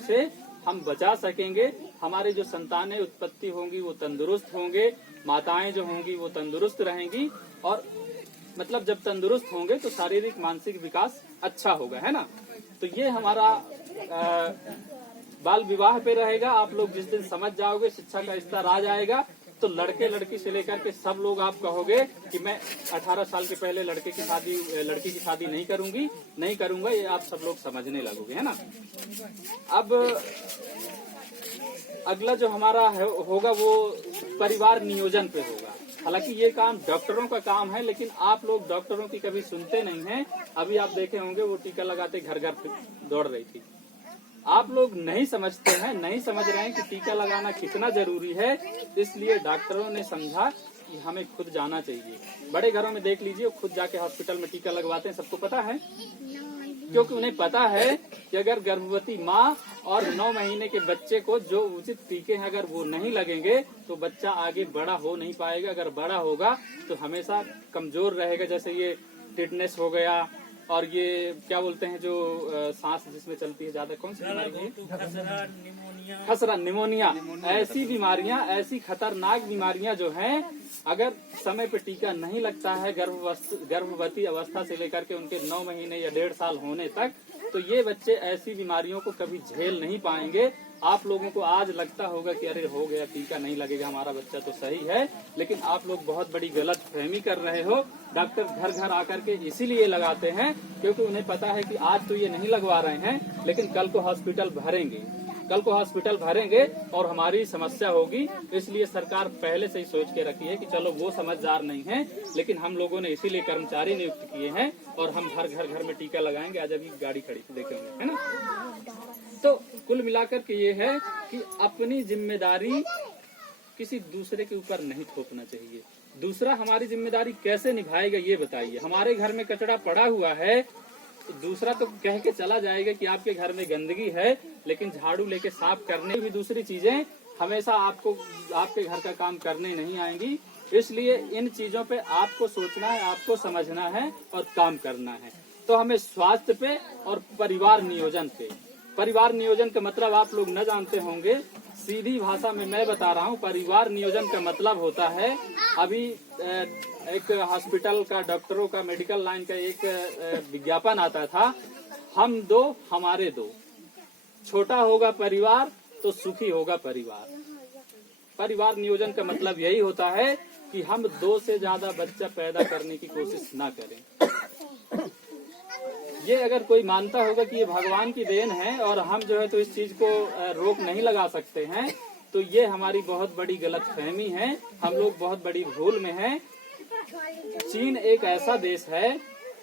से हम बचा सकेंगे। हमारे जो संतानें उत्पत्ति होंगी वो तंदुरुस्त होंगे, माताएं जो होंगी वो तंदुरुस्त रहेंगी, और मतलब जब तंदुरुस्त होंगे तो शारीरिक मानसिक विकास अच्छा होगा, है ना। तो ये हमारा बाल विवाह पे रहेगा। आप लोग जिस दिन समझ जाओगे, शिक्षा का स्तर आ जाएगा, तो लड़के लड़की से लेकर के सब लोग आप कहोगे कि मैं 18 साल के पहले लड़की की शादी नहीं करूंगा, ये आप सब लोग समझने लगोगे, है ना। अब अगला जो हमारा होगा वो परिवार नियोजन पे होगा। हालांकि ये काम डॉक्टरों का काम है, लेकिन आप लोग डॉक्टरों की कभी सुनते नहीं हैं। अभी आप देखे होंगे वो टीका लगाते घर घर दौड़ रही थी। आप लोग नहीं समझते हैं, नहीं समझ रहे हैं कि टीका लगाना कितना जरूरी है। इसलिए डॉक्टरों ने समझा कि हमें खुद जाना चाहिए। बड़े घरों में देख लीजिए, खुद जाके हॉस्पिटल में टीका लगवाते हैं, सबको पता है, क्योंकि उन्हें पता है कि अगर गर्भवती माँ और 9 महीने के बच्चे को जो उचित टीके हैं अगर वो नहीं लगेंगे तो बच्चा आगे बड़ा हो नहीं पाएगा। अगर बड़ा होगा तो हमेशा कमजोर रहेगा। जैसे ये टिटनेस हो गया, और ये क्या बोलते हैं जो सांस जिसमें चलती है ज्यादा, कौन सी बीमारी है, खसरा, निमोनिया, ऐसी बीमारियां, ऐसी खतरनाक बीमारियां जो हैं, अगर समय पे टीका नहीं लगता है गर्भवती अवस्था से लेकर के उनके 9 महीने या 1.5 साल होने तक, तो ये बच्चे ऐसी बीमारियों को कभी झेल नहीं पाएंगे। आप लोगों को आज लगता होगा कि अरे हो गया, टीका नहीं लगेगा, हमारा बच्चा तो सही है, लेकिन आप लोग बहुत बड़ी गलत फहमी कर रहे हो। डॉक्टर घर घर आकर के इसीलिए लगाते हैं क्योंकि उन्हें पता है कि आज तो ये नहीं लगवा रहे हैं, लेकिन कल को हॉस्पिटल भरेंगे और हमारी समस्या होगी। इसलिए सरकार पहले से ही सोच के रखी है कि चलो वो समझदार नहीं है, लेकिन हम लोगों ने इसीलिए कर्मचारी नियुक्त किए हैं और हम हर घर में टीका लगाएंगे। आज अभी गाड़ी खड़ी देखेंगे, है ना। तो कुल मिलाकर के ये है कि अपनी जिम्मेदारी किसी दूसरे के ऊपर नहीं थोपना चाहिए। दूसरा हमारी जिम्मेदारी कैसे निभाएगा ये बताइए। हमारे घर में कचरा पड़ा हुआ है तो दूसरा तो कह के चला जाएगा कि आपके घर में गंदगी है, लेकिन झाड़ू लेके साफ करने भी दूसरी चीजें हमेशा आपको आपके घर का काम करने नहीं आएंगी। इसलिए इन चीजों पे आपको सोचना है, आपको समझना है और काम करना है। तो हमें स्वास्थ्य पे और परिवार नियोजन का मतलब आप लोग न जानते होंगे। सीधी भाषा में मैं बता रहा हूँ, परिवार नियोजन का मतलब होता है, अभी एक हॉस्पिटल का, डॉक्टरों का, मेडिकल लाइन का एक विज्ञापन आता था, हम दो हमारे दो, छोटा होगा परिवार तो सुखी होगा परिवार। परिवार नियोजन का मतलब यही होता है कि हम 2 से ज्यादा बच्चा पैदा करने की कोशिश ना करें। ये अगर कोई मानता होगा कि ये भगवान की देन है और हम जो है तो इस चीज को रोक नहीं लगा सकते हैं, तो ये हमारी बहुत बड़ी गलतफहमी है। हम लोग बहुत बड़ी भूल में हैं। चीन एक ऐसा देश है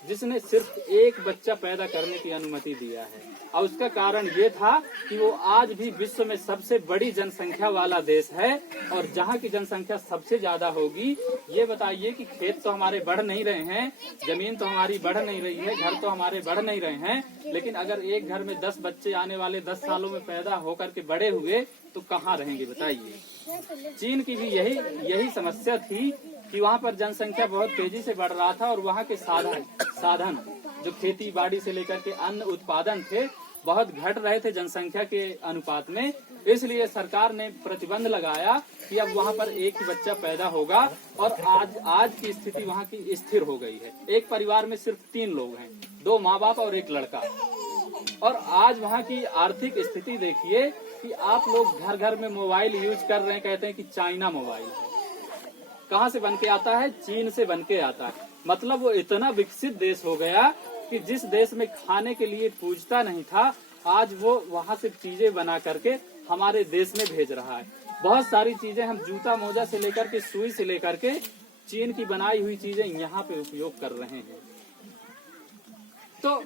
जिसने सिर्फ 1 बच्चा पैदा करने की अनुमति दिया है, और उसका कारण ये था कि वो आज भी विश्व में सबसे बड़ी जनसंख्या वाला देश है। और जहाँ की जनसंख्या सबसे ज्यादा होगी, ये बताइए कि खेत तो हमारे बढ़ नहीं रहे हैं, जमीन तो हमारी बढ़ नहीं रही है, घर तो हमारे बढ़ नहीं रहे हैं, लेकिन अगर एक घर में 10 बच्चे आने वाले 10 सालों में पैदा होकर के बड़े हुए तो कहाँ रहेंगे बताइए। चीन की भी यही समस्या थी कि वहाँ पर जनसंख्या बहुत तेजी से बढ़ रहा था और वहाँ के साधन जो खेती बाड़ी से लेकर के अन्न उत्पादन थे बहुत घट रहे थे जनसंख्या के अनुपात में। इसलिए सरकार ने प्रतिबंध लगाया कि अब वहाँ पर एक ही बच्चा पैदा होगा, और आज की स्थिति वहाँ की स्थिर हो गई है। एक परिवार में सिर्फ 3 लोग हैं, 2 माँ बाप और 1 लड़का। और आज वहाँ की आर्थिक स्थिति देखिए कि आप लोग घर घर में मोबाइल यूज कर रहे हैं, कहते हैं कि चाइना मोबाइल है। कहाँ से बन के आता है? चीन से बन के आता है। मतलब वो इतना विकसित देश हो गया कि जिस देश में खाने के लिए पूछता नहीं था, आज वो वहाँ से चीजें बना करके हमारे देश में भेज रहा है। बहुत सारी चीजें, हम जूता मोजा से लेकर के सुई से लेकर के चीन की बनाई हुई चीजें यहाँ पे उपयोग कर रहे हैं। तो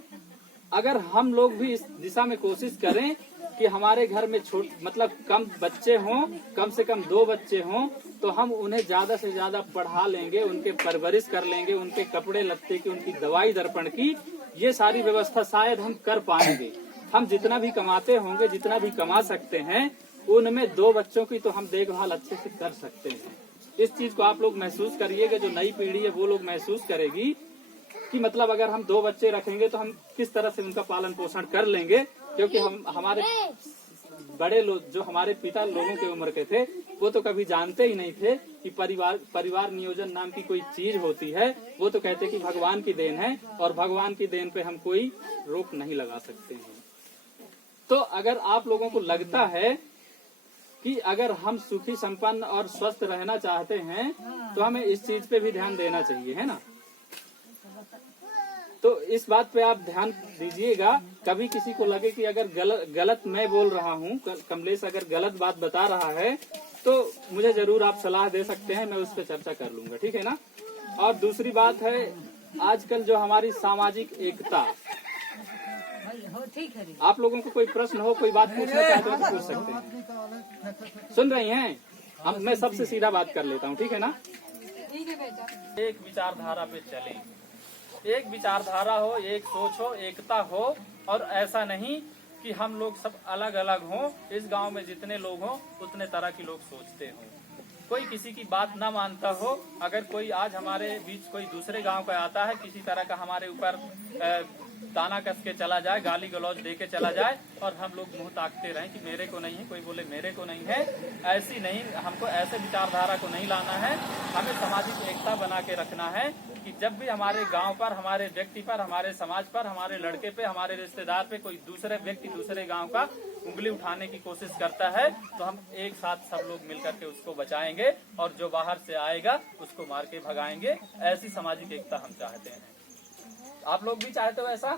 अगर हम लोग भी इस दिशा में कोशिश करें कि हमारे घर में कम बच्चे हों, कम से कम 2 बच्चे हों, तो हम उन्हें ज्यादा से ज्यादा पढ़ा लेंगे, उनके परवरिश कर लेंगे, उनके कपड़े लत्ते की, उनकी दवाई दर्पण की, ये सारी व्यवस्था शायद हम कर पाएंगे। हम जितना भी कमाते होंगे, जितना भी कमा सकते हैं, उनमें 2 बच्चों की तो हम देखभाल अच्छे से कर सकते हैं। इस चीज को आप लोग महसूस करिएगा, जो नई पीढ़ी है वो लोग महसूस करेगी कि मतलब अगर हम 2 बच्चे रखेंगे तो हम किस तरह से उनका पालन पोषण कर लेंगे। क्योंकि हम हमारे बड़े लोग जो हमारे पिता लोगों के उम्र के थे वो तो कभी जानते ही नहीं थे कि परिवार नियोजन नाम की कोई चीज होती है। वो तो कहते कि भगवान की देन है और भगवान की देन पे हम कोई रोक नहीं लगा सकते हैं। तो अगर आप लोगों को लगता है कि अगर हम सुखी संपन्न और स्वस्थ रहना चाहते हैं तो हमें इस चीज पे भी ध्यान देना चाहिए, है ना। तो इस बात पे आप ध्यान दीजिएगा। कभी किसी को लगे कि अगर गलत मैं बोल रहा हूँ, कमलेश अगर गलत बात बता रहा है तो मुझे जरूर आप सलाह दे सकते हैं, मैं उस पर चर्चा कर लूंगा, ठीक है ना। और दूसरी बात है, आजकल जो हमारी सामाजिक एकता, आप लोगों को कोई प्रश्न हो, कोई बात पूछना चाहते हो तो पूछ सकते हैं। सुन रही हैं? अब मैं सबसे सीधा बात कर लेता हूँ, ठीक है ना। एक विचारधारा पे चलें, एक विचारधारा हो, एक सोच हो, एकता हो। और ऐसा नहीं कि हम लोग सब अलग अलग हों। इस गांव में जितने लोग हों उतने तरह के लोग सोचते हों, कोई किसी की बात ना मानता हो। अगर कोई आज हमारे बीच कोई दूसरे गांव का आता है, किसी तरह का हमारे ऊपर ताना कस के चला जाए, गाली गलौज दे के चला जाए और हम लोग मुंह ताकते रहें कि मेरे को नहीं है, कोई बोले मेरे को नहीं है, ऐसी नहीं, हमको ऐसे विचारधारा को नहीं लाना है। हमें सामाजिक एकता बना के रखना है कि जब भी हमारे गांव पर, हमारे व्यक्ति पर, हमारे समाज पर, हमारे लड़के पे, हमारे रिश्तेदार पे कोई दूसरे व्यक्ति दूसरे गांव का उंगली उठाने की कोशिश करता है तो हम एक साथ सब लोग मिलकर के उसको बचाएंगे और जो बाहर से आएगा उसको मार के भगाएंगे। ऐसी सामाजिक एकता हम चाहते हैं। आप लोग भी चाहते हो ऐसा?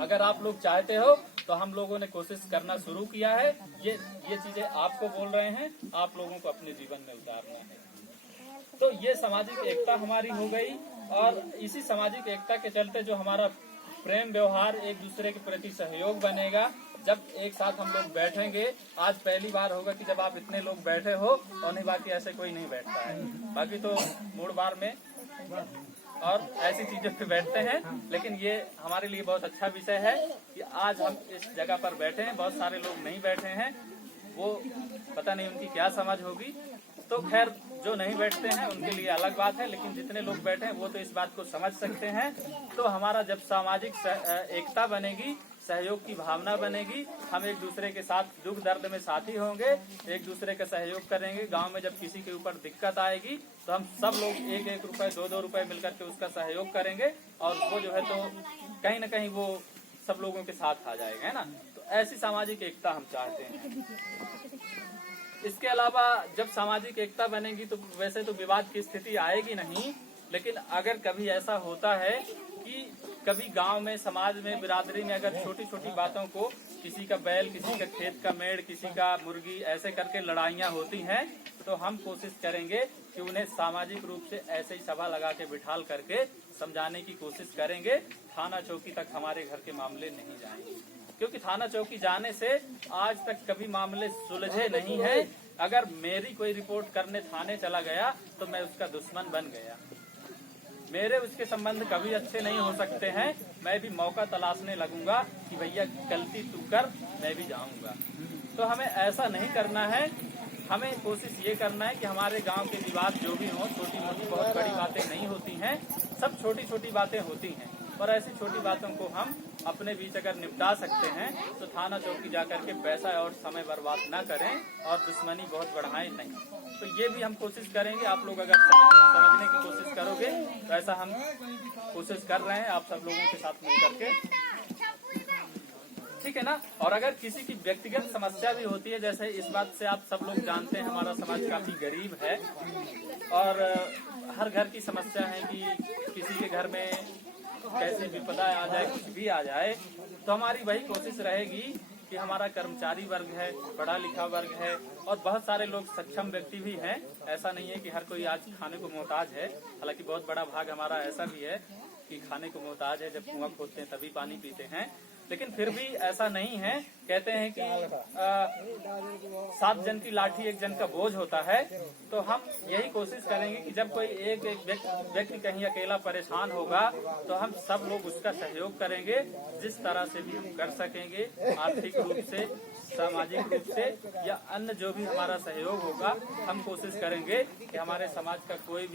अगर आप लोग चाहते हो तो हम लोगों ने कोशिश करना शुरू किया है। ये चीजें आपको बोल रहे हैं, आप लोगों को अपने जीवन में उतारना है। तो ये सामाजिक एकता हमारी हो गई। और इसी सामाजिक एकता के चलते जो हमारा प्रेम व्यवहार, एक दूसरे के प्रति सहयोग बनेगा। जब एक साथ हम लोग बैठेंगे, आज पहली बार होगा कि जब आप इतने लोग बैठे हो, और नहीं बाकी ऐसे कोई नहीं बैठता है, बाकी तो मूड बार में और ऐसी चीजों पे बैठते हैं। लेकिन ये हमारे लिए बहुत अच्छा विषय है कि आज हम इस जगह पर बैठे हैं। बहुत सारे लोग नहीं बैठे हैं, वो पता नहीं उनकी क्या समझ होगी। तो खैर, जो नहीं बैठते हैं उनके लिए अलग बात है, लेकिन जितने लोग बैठे हैं वो तो इस बात को समझ सकते हैं। तो हमारा जब सामाजिक एकता बनेगी, सहयोग की भावना बनेगी, हम एक दूसरे के साथ दुख दर्द में साथी होंगे, एक दूसरे का सहयोग करेंगे। गांव में जब किसी के ऊपर दिक्कत आएगी तो हम सब लोग एक एक रुपए, दो रुपए मिलकर के उसका सहयोग करेंगे और वो जो है तो कहीं न कहीं वो सब लोगों के साथ आ जाएगा, है ना। तो ऐसी सामाजिक एकता हम चाहते हैं। इसके अलावा जब सामाजिक एकता बनेगी तो वैसे तो विवाद की स्थिति आएगी नहीं, लेकिन अगर कभी ऐसा होता है कि कभी गांव में, समाज में, बिरादरी में अगर छोटी छोटी बातों को, किसी का बैल, किसी का खेत का मेड़, किसी का मुर्गी, ऐसे करके लड़ाइयां होती हैं, तो हम कोशिश करेंगे कि उन्हें सामाजिक रूप से ऐसे ही सभा लगा के बिठाल करके समझाने की कोशिश करेंगे। थाना चौकी तक हमारे घर के मामले नहीं जाएंगे, क्योंकि थाना चौकी जाने से आज तक कभी मामले सुलझे नहीं है। अगर मेरी कोई रिपोर्ट करने थाने चला गया तो मैं उसका दुश्मन बन गया। मेरे उसके संबंध कभी अच्छे नहीं हो सकते हैं। मैं भी मौका तलाशने लगूंगा कि भैया गलती तू कर, मैं भी जाऊंगा। तो हमें ऐसा नहीं करना है। हमें कोशिश ये करना है कि हमारे गांव के विवाद जो भी हों, छोटी मोटी बहुत बड़ी बातें नहीं होती हैं, सब छोटी छोटी बातें होती हैं। और ऐसी छोटी बातों को हम अपने बीच अगर निपटा सकते हैं तो थाना चौकी जाकर के पैसा और समय बर्बाद न करें और दुश्मनी बहुत बढ़ाएं नहीं। तो ये भी हम कोशिश करेंगे। आप लोग अगर समझने की कोशिश करोगे तो ऐसा हम कोशिश कर रहे हैं आप सब लोगों के साथ मिल करके, ठीक है ना। और अगर किसी की व्यक्तिगत समस्या भी होती है, जैसे इस बात से आप सब लोग जानते हैं हमारा समाज काफी गरीब है और हर घर की समस्या है कि किसी के घर में कैसी विपदा आ जाए, कुछ भी आ जाए, तो हमारी वही कोशिश रहेगी कि हमारा कर्मचारी वर्ग है, पढ़ा लिखा वर्ग है और बहुत सारे लोग सक्षम व्यक्ति भी हैं। ऐसा नहीं है कि हर कोई आज खाने को मोहताज है, हालांकि बहुत बड़ा भाग हमारा ऐसा भी है कि खाने को मोहताज है, जब कुआं खोदते हैं तभी पानी पीते हैं। लेकिन फिर भी ऐसा नहीं है। कहते हैं कि 7 जन की लाठी 1 जन का बोझ होता है। तो हम यही कोशिश करेंगे कि जब कोई एक व्यक्ति कहीं अकेला परेशान होगा तो हम सब लोग उसका सहयोग करेंगे, जिस तरह से भी हम कर सकेंगे, आर्थिक रूप से, सामाजिक रूप से या अन्य जो भी हमारा सहयोग होगा, हम कोशिश करेंगे कि हमारे समाज का कोई भी